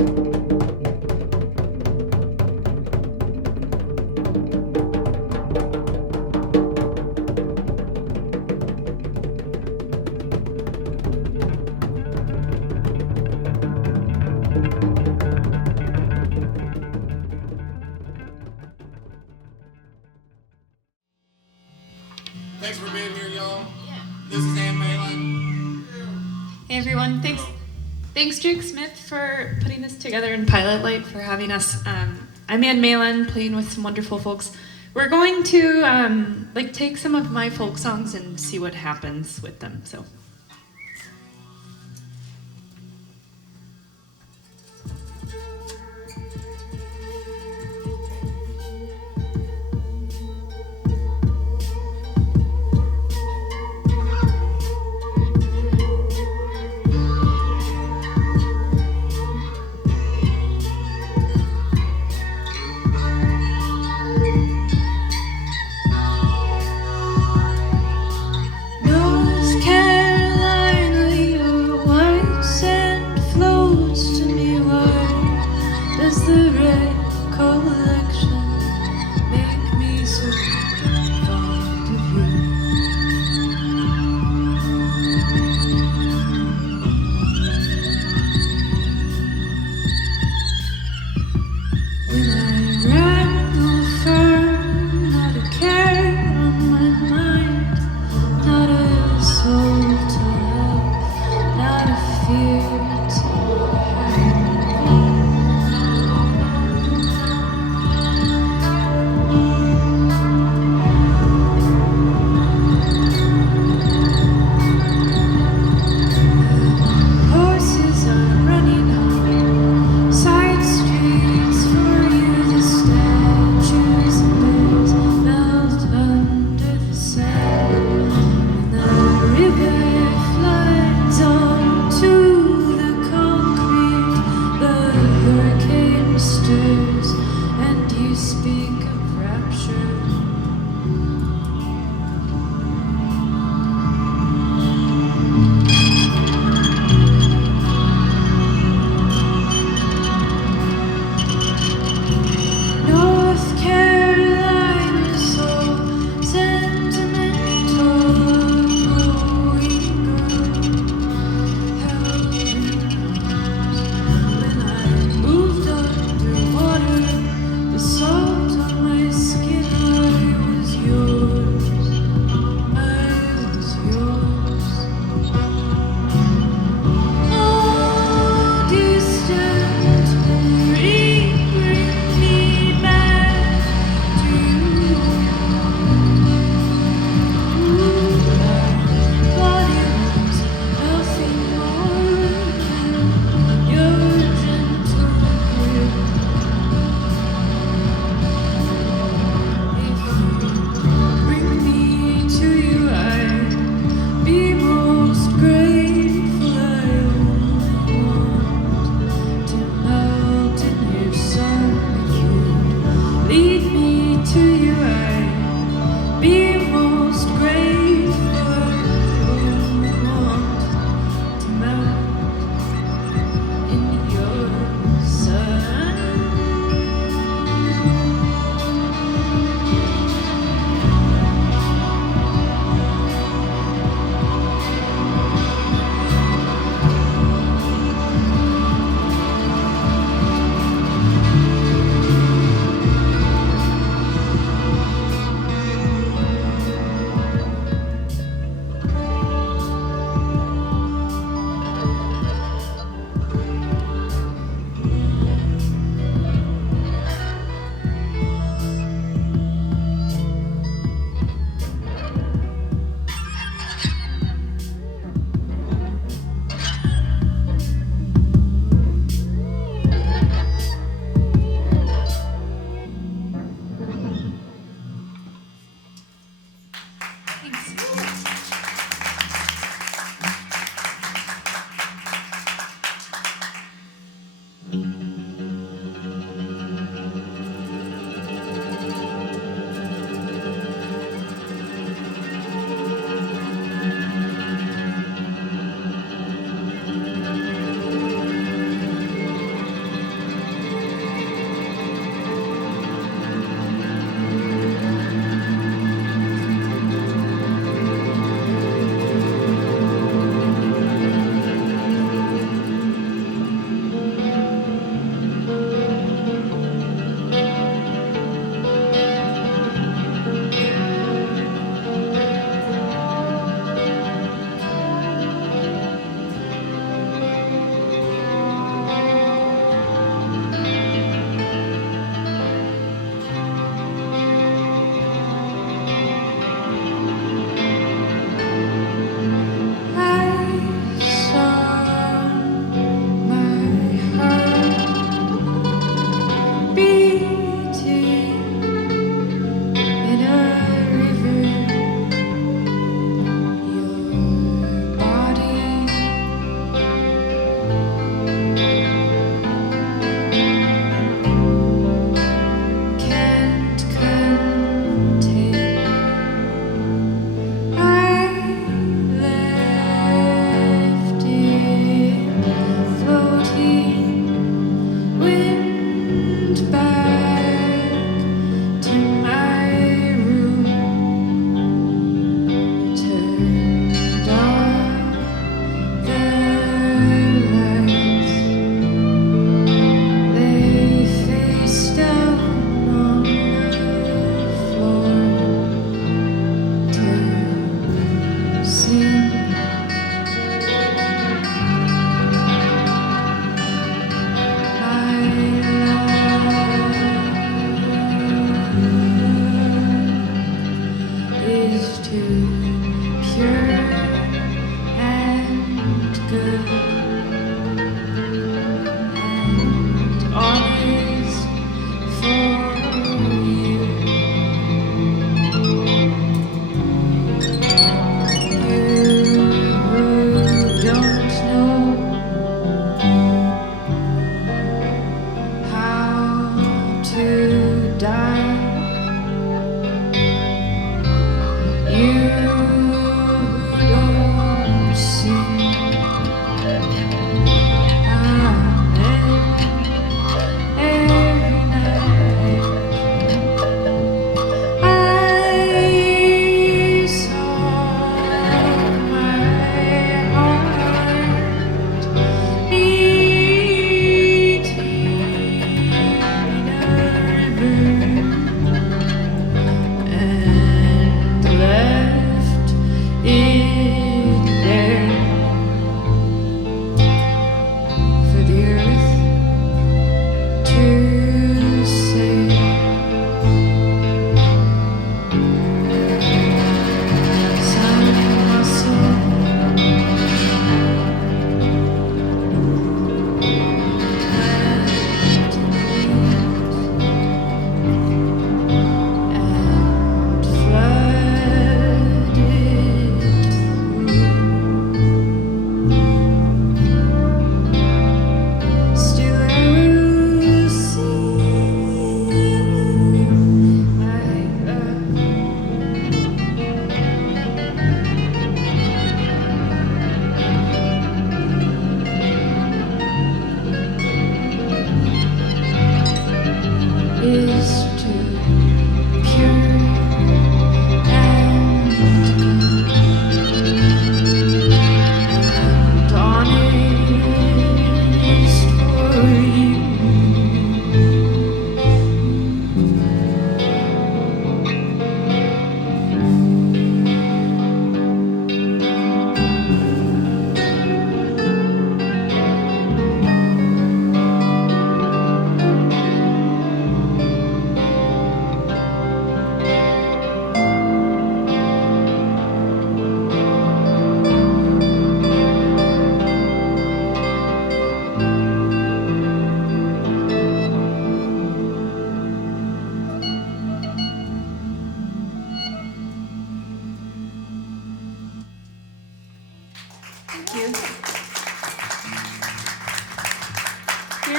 Thanks for being here, y'all. This is Malin. Hey everyone, thanks Jake Smith for putting this together and Pilot Light for having us. I'm Malin, playing with some wonderful folks. We're going to take some of my folk songs and see what happens with them. So.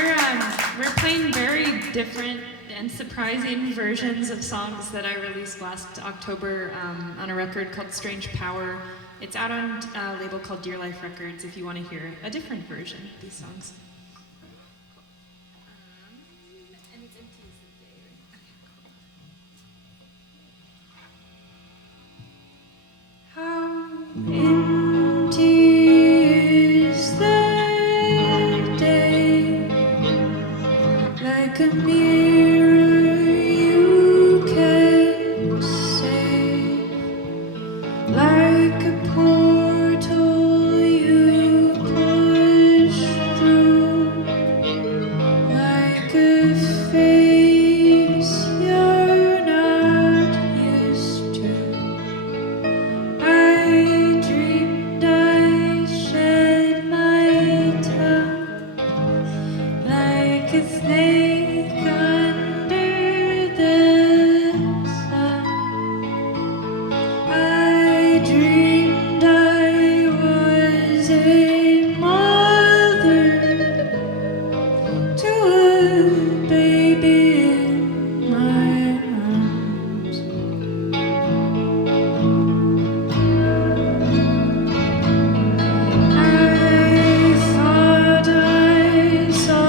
We're playing very different and surprising versions of songs that I released last October on a record called Strange Power. It's out on a label called Dear Life Records if you want to hear a different version of these songs. And it's empty as the day, right? How empty is the day, like a mirror you can't save, like a portal you push through, like a face you're not used to. I dreamed I shed my tongue like a snake under the sun. I dreamed I was a mother to a baby in my arms. I thought I saw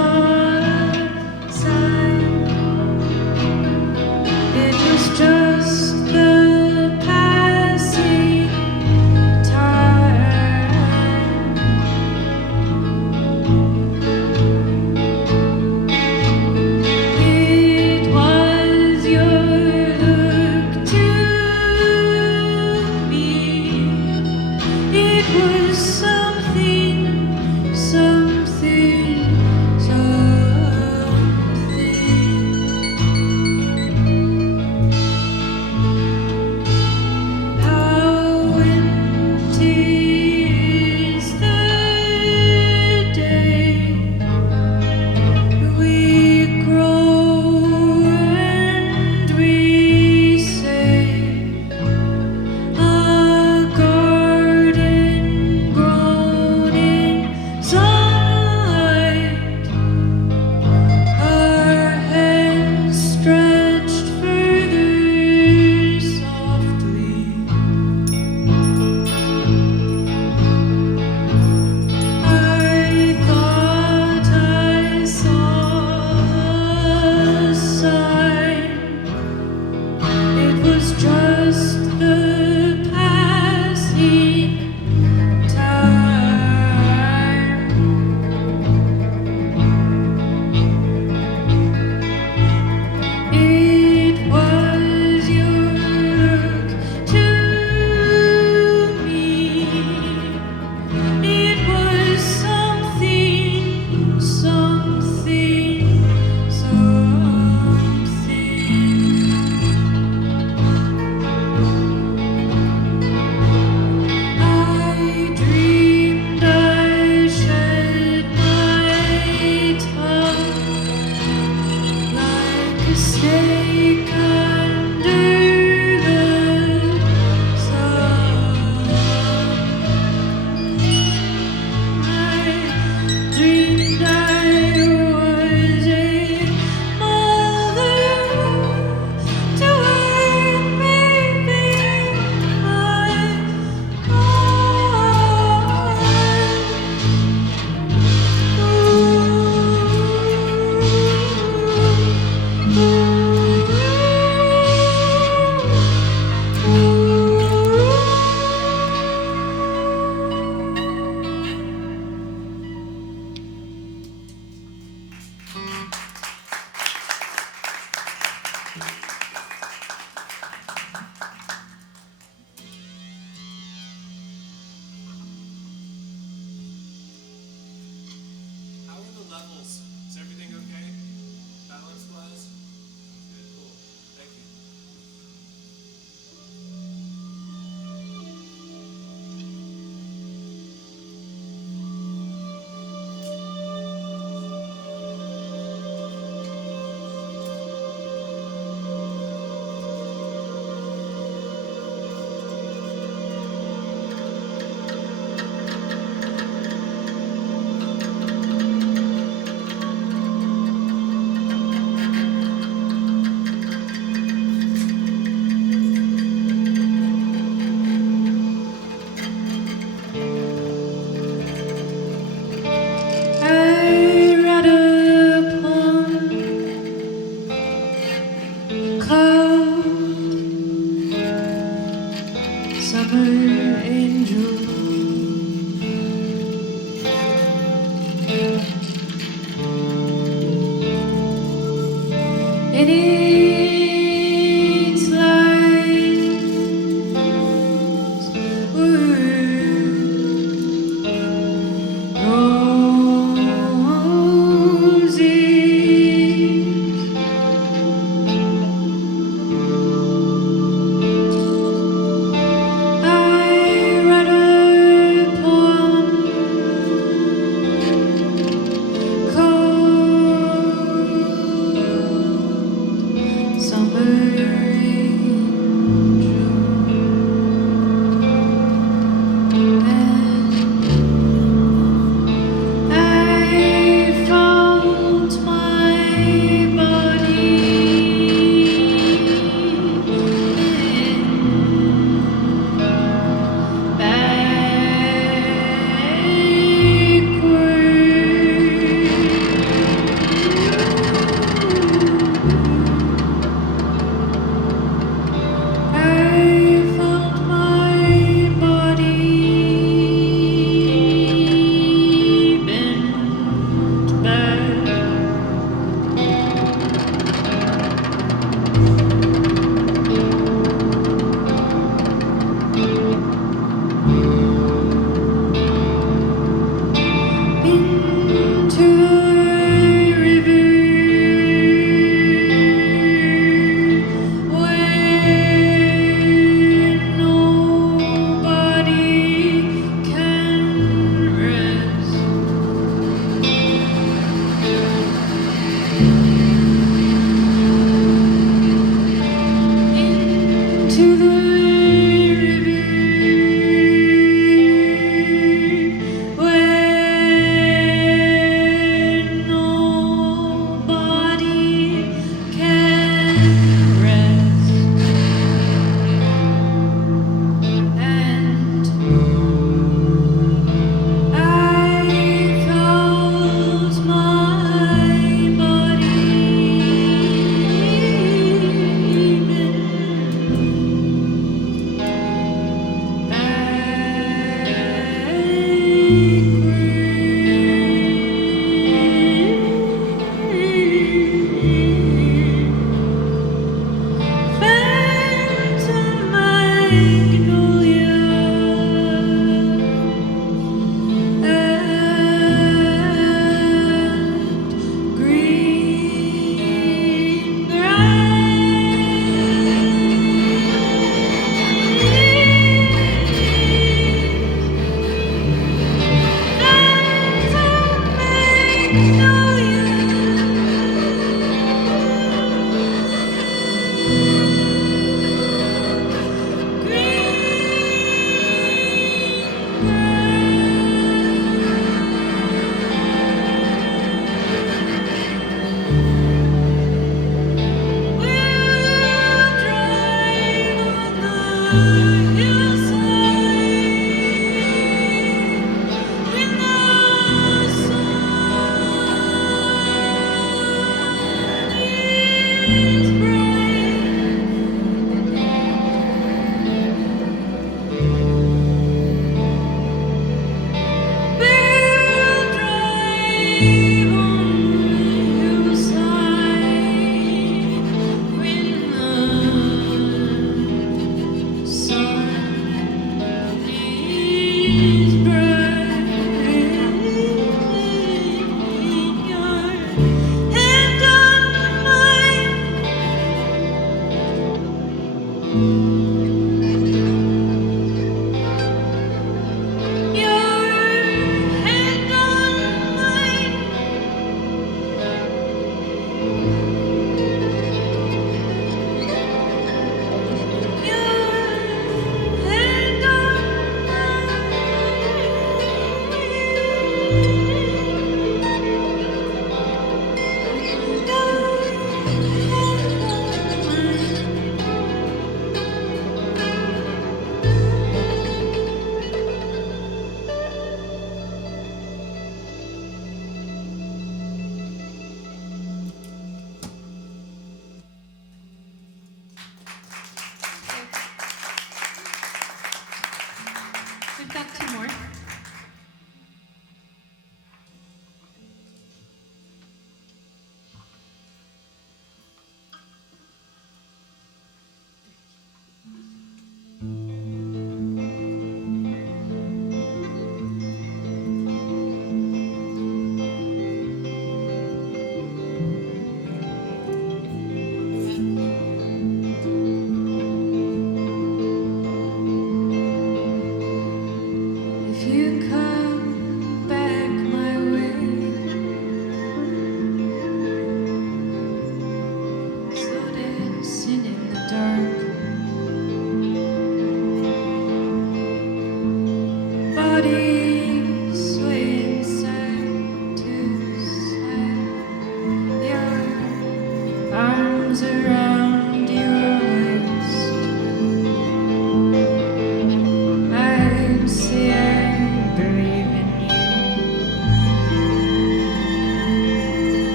in its light. Roses, I read a poem called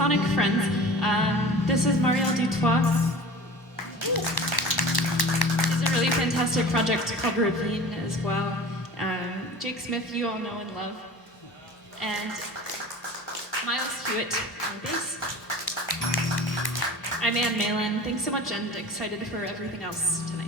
Sonic Friends. This is Marielle Dutois. She's a really fantastic project called Ravine as well. Jake Smith, you all know and love. And Miles Hewitt on bass. I'm Ann Malin. Thanks so much and excited for everything else tonight.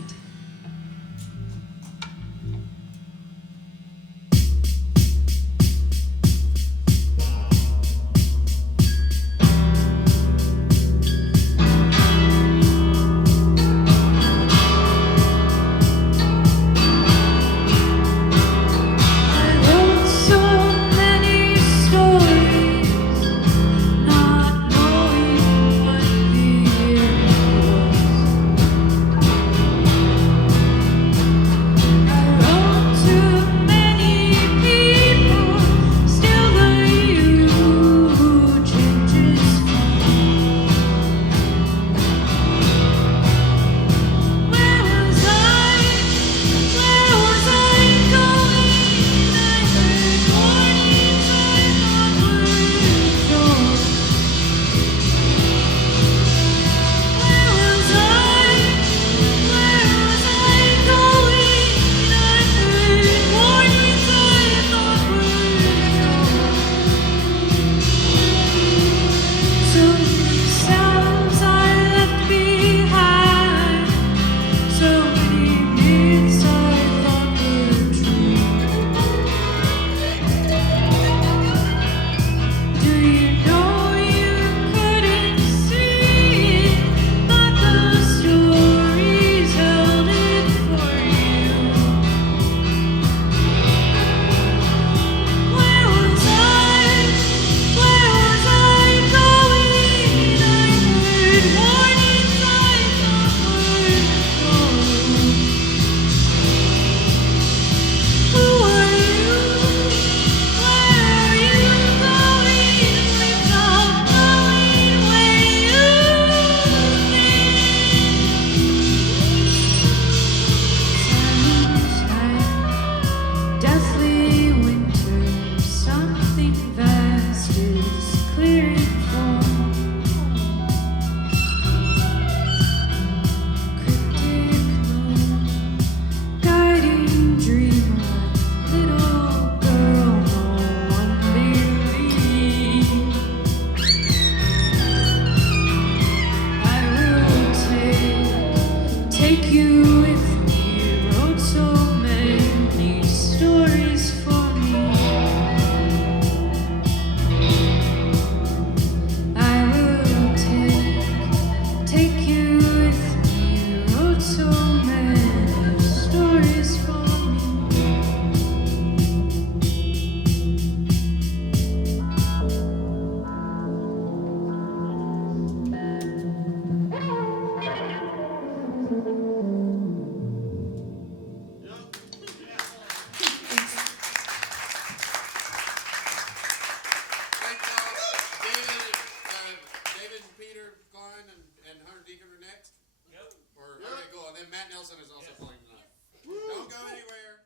David and Peter, Kline, and Hunter Deacon are next? Yep. Okay, cool. And then Matt Nelson is also playing tonight. Don't go anywhere.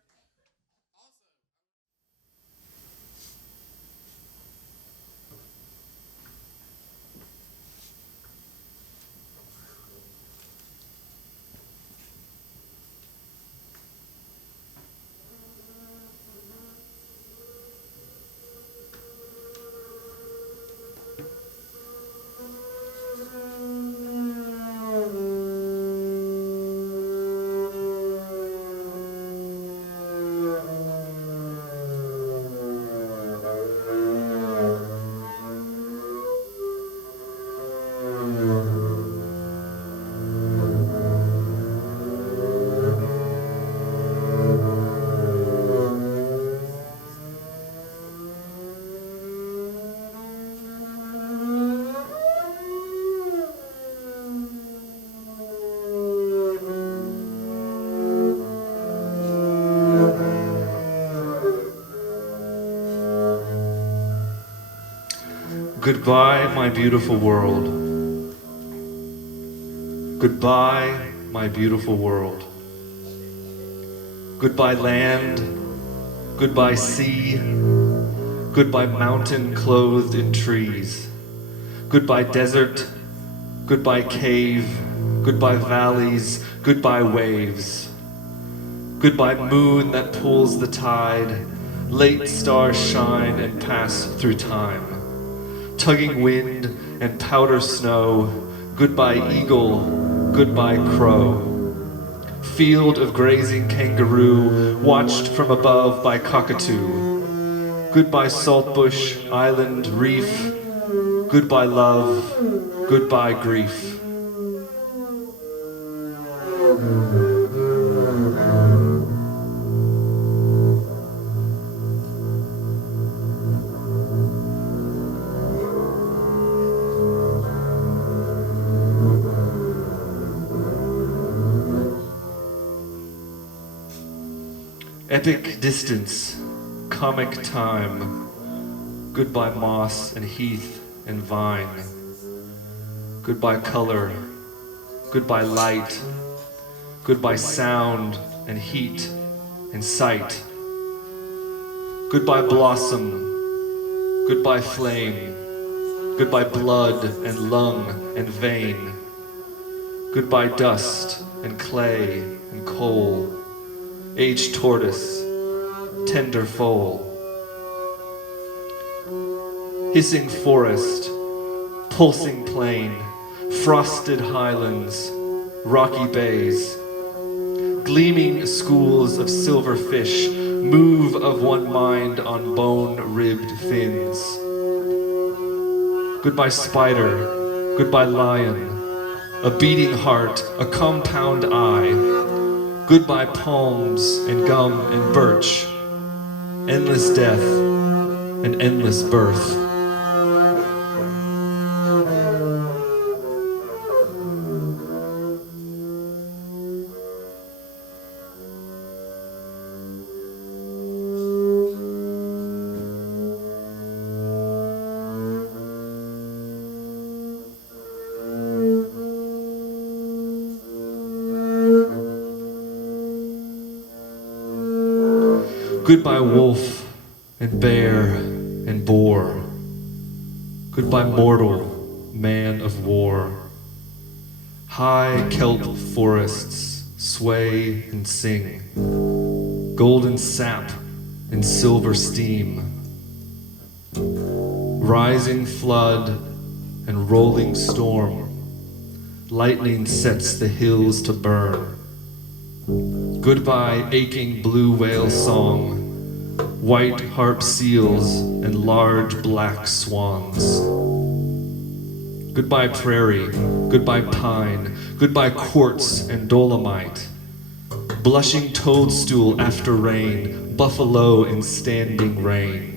Goodbye, my beautiful world. Goodbye, my beautiful world. Goodbye, land. Goodbye, sea. Goodbye, mountain clothed in trees. Goodbye desert, goodbye cave, goodbye valleys, goodbye waves. Goodbye moon that pulls the tide, late stars shine and pass through time. Tugging wind and powder snow, goodbye eagle, goodbye crow. Field of grazing kangaroo, watched from above by cockatoo. Goodbye saltbush, island, reef, goodbye love, goodbye grief. Epic distance, comic time, goodbye moss and heath and vine. Goodbye color, goodbye light, goodbye sound and heat and sight. Goodbye blossom, goodbye flame, goodbye blood and lung and vein. Goodbye dust and clay and coal, aged tortoise, tender foal. Hissing forest, pulsing plain, frosted highlands, rocky bays. Gleaming schools of silver fish move of one mind on bone-ribbed fins. Goodbye spider, goodbye lion, a beating heart, a compound eye. Goodbye palms and gum and birch, endless death and endless birth. Goodbye wolf and bear and boar. Goodbye mortal man of war. High kelp forests sway and sing, golden sap and silver steam. Rising flood and rolling storm, lightning sets the hills to burn. Goodbye aching blue whale song, white harp seals and large black swans. Goodbye prairie, goodbye pine, goodbye quartz and dolomite. Blushing toadstool after rain, buffalo in standing rain.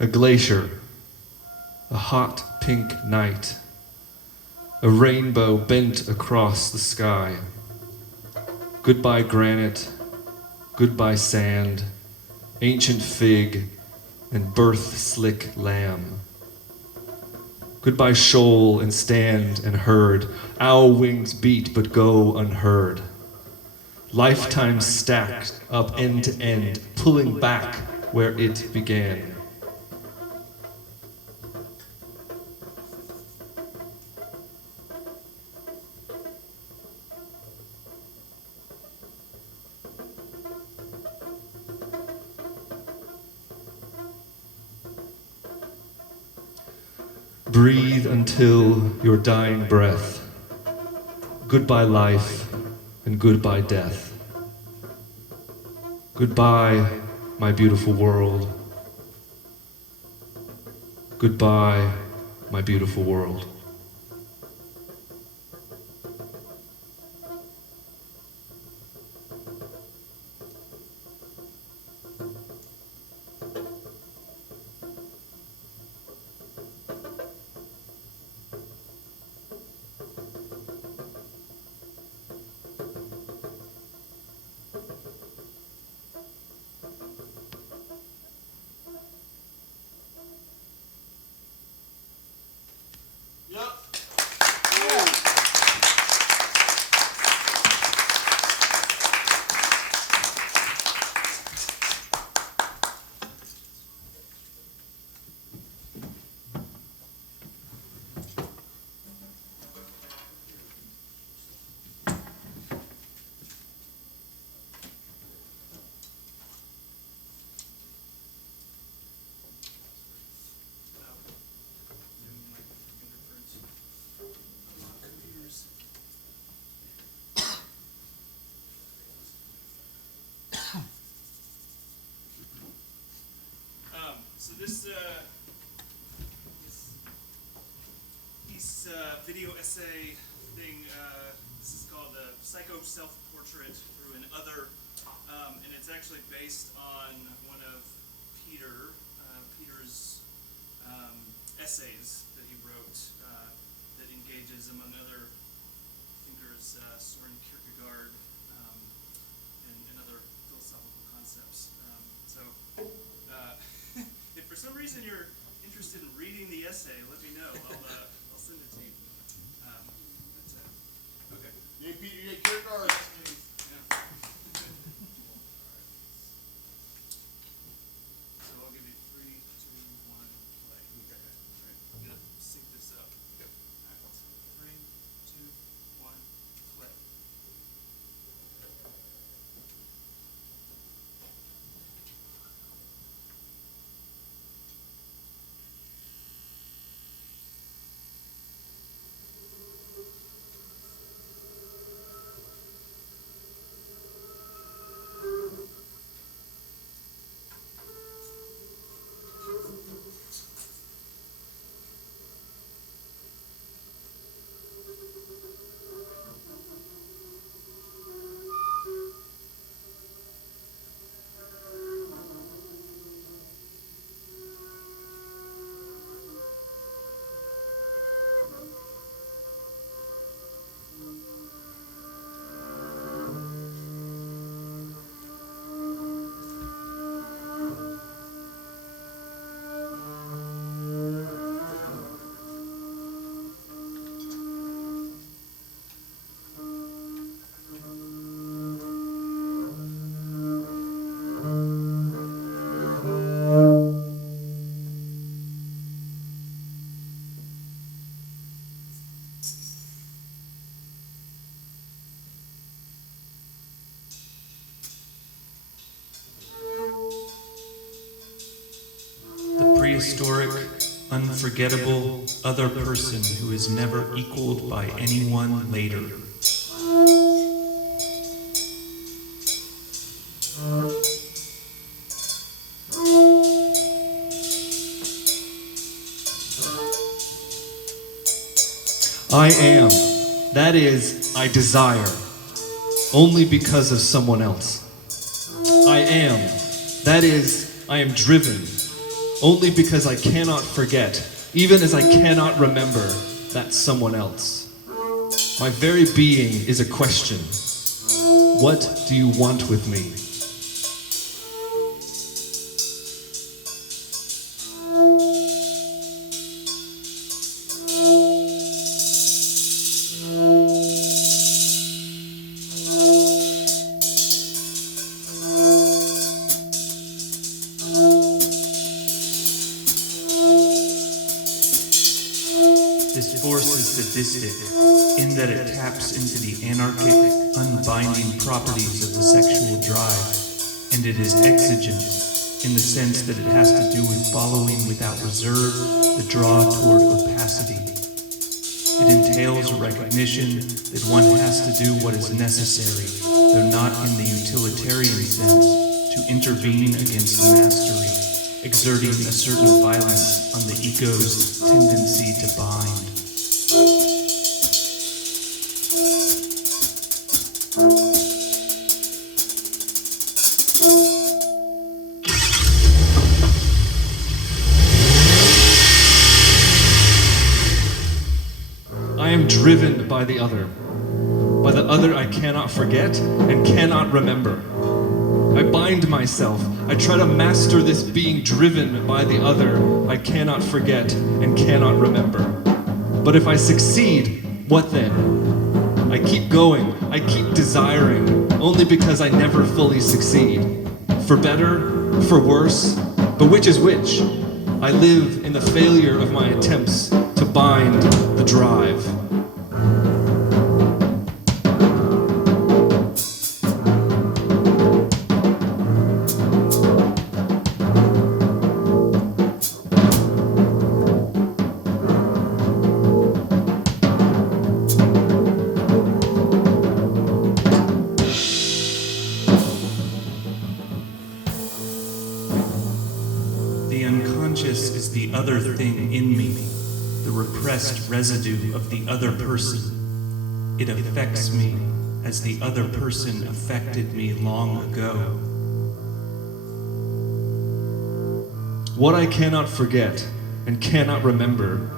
A glacier, a hot pink night, a rainbow bent across the sky. Goodbye granite, goodbye sand, ancient fig, and birth slick lamb. Goodbye shoal and stand and herd, owl wings beat but go unheard. Lifetimes stacked up end to end, pulling back where it began. Breathe until your dying breath. Goodbye life and goodbye death. Goodbye, my beautiful world. Goodbye, my beautiful world. video essay thing. This is called Psycho Self-Portrait through an Other, and it's actually based on one of Peter's essays that he wrote that engages, among other thinkers, Soren Kierkegaard and other philosophical concepts. If for some reason you're interested in reading the essay, let me know. I'll send it to you. Okay. Yay, Peter, yay, Kierkegaard. Yeah. So I'll give you 3, 2, 1, play. Okay. All right. I'm gonna sync this up. Yep. All right. So 3, 2, 1, play. Prehistoric, unforgettable other person who is never equaled by anyone later. I am. That is, I desire. Only because of someone else. I am. That is, I am driven. Only because I cannot forget, even as I cannot remember, that someone else. My very being is a question. What do you want with me? This force is sadistic in that it taps into the anarchic, unbinding properties of the sexual drive, and it is exigent in the sense that it has to do with following without reserve the draw toward opacity. It entails a recognition that one has to do what is necessary, though not in the utilitarian sense, to intervene against mastery, exerting a certain violence on the ego's tendency to bind. I am driven by the other I cannot forget and cannot remember. I bind myself. I try to master this being driven by the other I cannot forget and cannot remember. But if I succeed, what then? I keep going. I keep desiring, only because I never fully succeed. For better, for worse, but which is which? I live in the failure of my attempts to bind the drive. The unconscious is the other thing in me, the repressed residue of the other person. It affects me as the other person affected me long ago. What I cannot forget and cannot remember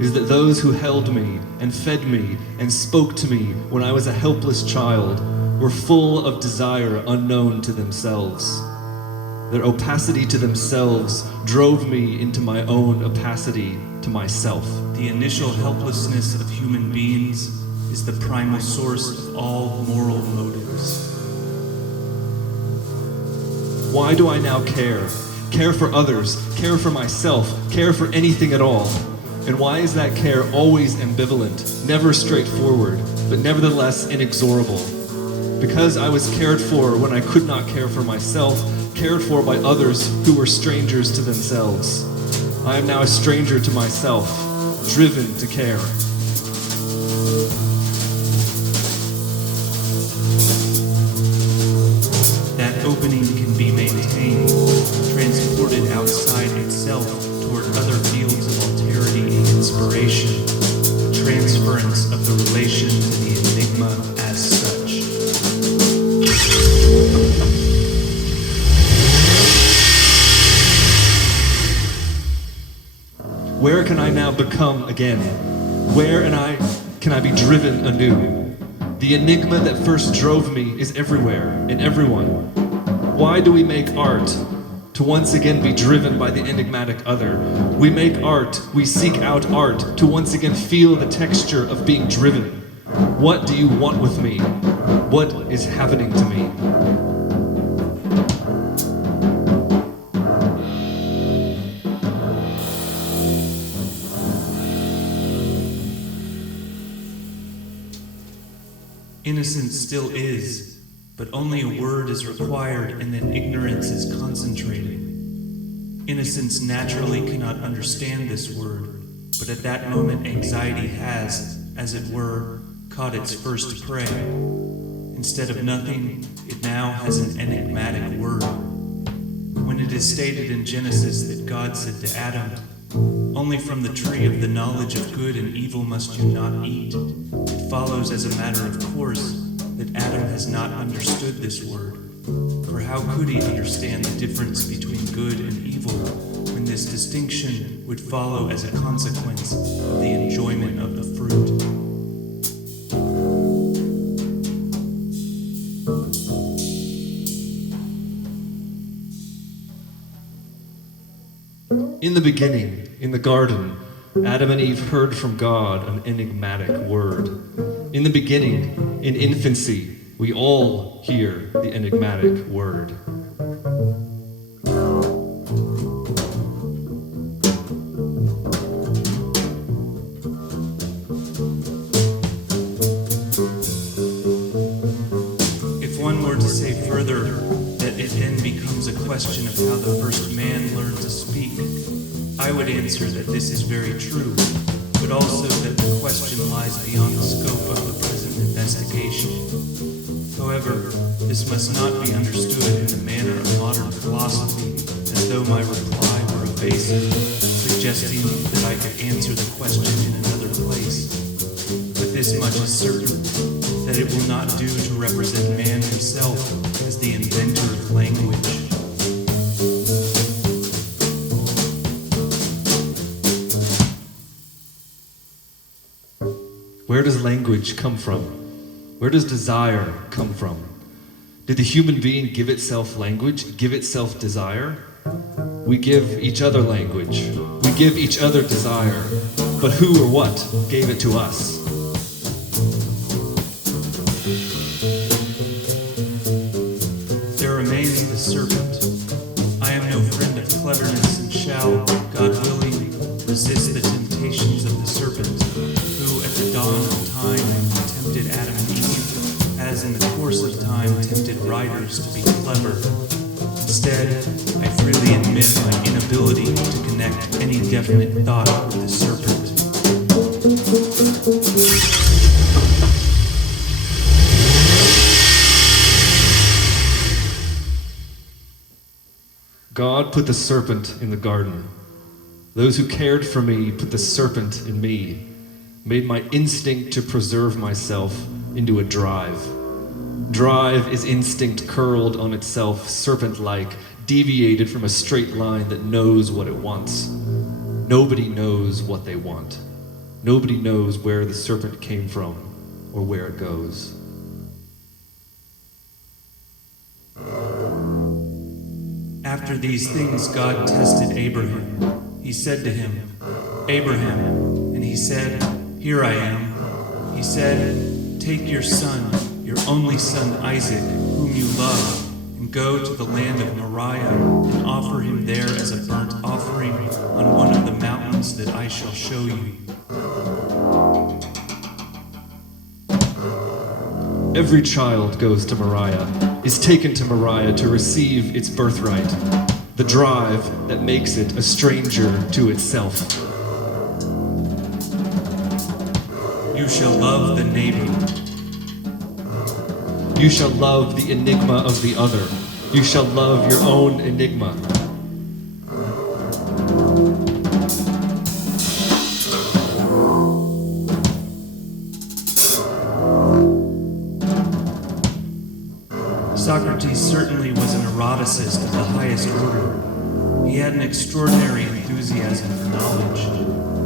is that those who held me and fed me and spoke to me when I was a helpless child were full of desire unknown to themselves. Their opacity to themselves drove me into my own opacity to myself. The initial helplessness of human beings is the primal source of all moral motives. Why do I now care? Care for others, care for myself, care for anything at all? And why is that care always ambivalent, never straightforward, but nevertheless inexorable? Because I was cared for when I could not care for myself, cared for by others who were strangers to themselves. I am now a stranger to myself, driven to care. That opening can be maintained, transported outside itself toward other fields of alterity and inspiration, transference of the relation to the enigma as such. Where can I now become again? Where can I be driven anew? The enigma that first drove me is everywhere, in everyone. Why do we make art? To once again be driven by the enigmatic other. We make art, we seek out art, to once again feel the texture of being driven. What do you want with me? What is happening to me? Innocence still is, but only a word is required and then ignorance is concentrated. Innocence naturally cannot understand this word, but at that moment anxiety has, as it were, caught its first prey. Instead of nothing, it now has an enigmatic word. When it is stated in Genesis that God said to Adam, "Only from the tree of the knowledge of good and evil must you not eat," it follows as a matter of course that Adam has not understood this word. For how could he understand the difference between good and evil when this distinction would follow as a consequence of the enjoyment of the fruit? In the beginning, in the garden, Adam and Eve heard from God an enigmatic word. In the beginning, in infancy, we all hear the enigmatic word. If one were to say further that it then becomes a question of how the first man learned to speak, I would answer that this is very true, but also that the question lies beyond the scope of the present investigation. However, this must not be understood in the manner of modern philosophy, as though my reply were evasive, suggesting that I could answer the question in another place. But this much is certain, that it will not do to represent man himself as the inventor of language. Where does language come from? Where does desire come from? Did the human being give itself language, give itself desire? We give each other language. We give each other desire. But who or what gave it to us? There remains the serpent. I am no friend of cleverness and shall, God willing, resist the temptations of the serpent, who at the dawn of time tempted Adam and Eve, as in the course of time tempted writers to be clever. Instead, I freely admit my inability to connect any definite thought with the serpent. God put the serpent in the garden. Those who cared for me put the serpent in me, made my instinct to preserve myself into a drive. Drive is instinct curled on itself, serpent-like, deviated from a straight line that knows what it wants. Nobody knows what they want. Nobody knows where the serpent came from or where it goes. After these things, God tested Abraham. He said to him, Abraham, and he said, Here I am. He said, Take your son, your only son Isaac, whom you love, and go to the land of Moriah and offer him there as a burnt offering on one of the mountains that I shall show you. Every child goes to Moriah, is taken to Moriah to receive its birthright, the drive that makes it a stranger to itself. You shall love the neighbor. You shall love the enigma of the other. You shall love your own enigma. Socrates certainly was an eroticist of the highest order. He had an extraordinary enthusiasm for knowledge.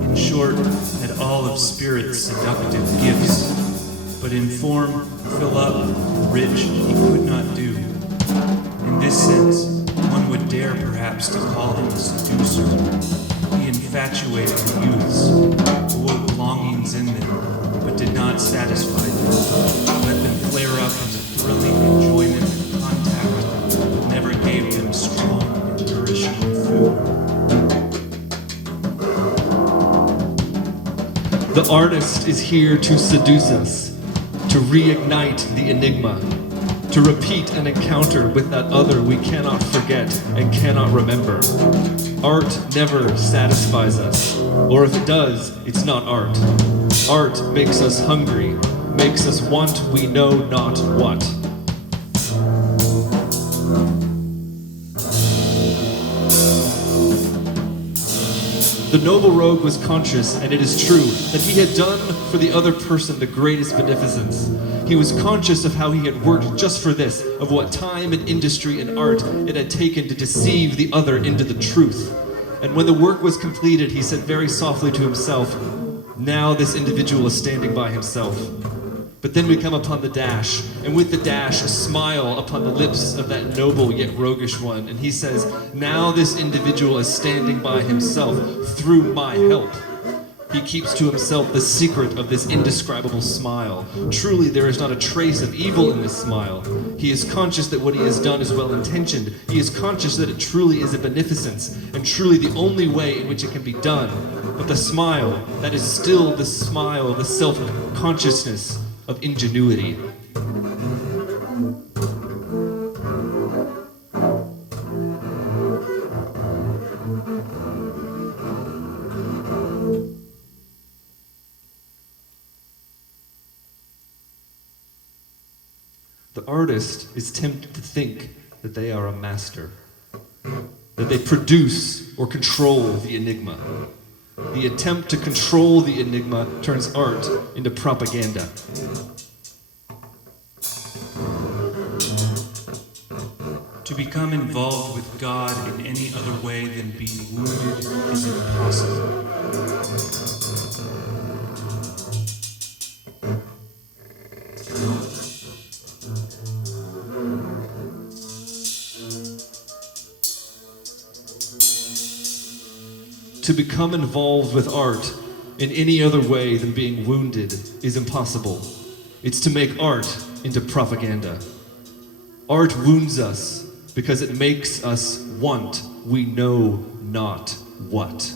In short, had all of spirit's seductive gifts. But in form, fill up, rich, he could not do. In this sense, one would dare perhaps to call him a seducer. He infatuated the youths, awoke longings in them, but did not satisfy them. Let them flare up into thrilling enjoyment and contact, but never gave them strong and nourishing food. The artist is here to seduce us, to reignite the enigma, to repeat an encounter with that other we cannot forget and cannot remember. Art never satisfies us, or if it does, it's not art. Art makes us hungry, makes us want we know not what. The noble rogue was conscious, and it is true, that he had done for the other person the greatest beneficence. He was conscious of how he had worked just for this, of what time and industry and art it had taken to deceive the other into the truth. And when the work was completed, he said very softly to himself, Now this individual is standing by himself. But then we come upon the dash, and with the dash, a smile upon the lips of that noble yet roguish one, and he says, Now this individual is standing by himself through my help. He keeps to himself the secret of this indescribable smile. Truly, there is not a trace of evil in this smile. He is conscious that what he has done is well-intentioned. He is conscious that it truly is a beneficence, and truly the only way in which it can be done. But the smile, that is still the smile of the self-consciousness of ingenuity. The artist is tempted to think that they are a master, that they produce or control the enigma. The attempt to control the enigma turns art into propaganda. To become involved with God in any other way than being wounded is impossible. To become involved with art in any other way than being wounded is impossible. It's to make art into propaganda. Art wounds us because it makes us want we know not what.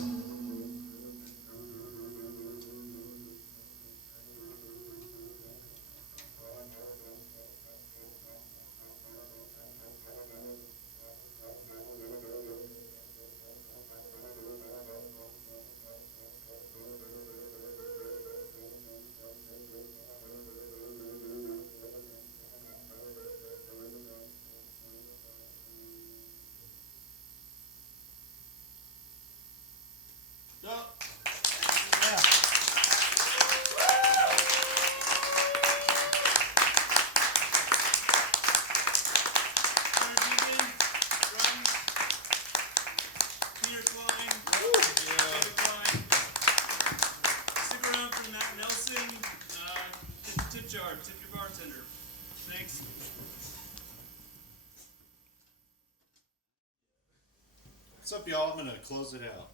What's up, y'all? I'm gonna close it out.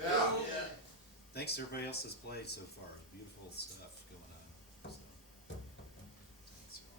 Yeah. Thanks to everybody else that's played so far. Beautiful stuff going on. So, thanks, y'all.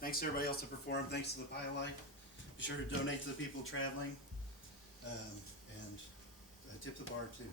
Thanks to everybody else that performed. Thanks to the Pilot. Be sure to donate to the people traveling. And tip the bar too.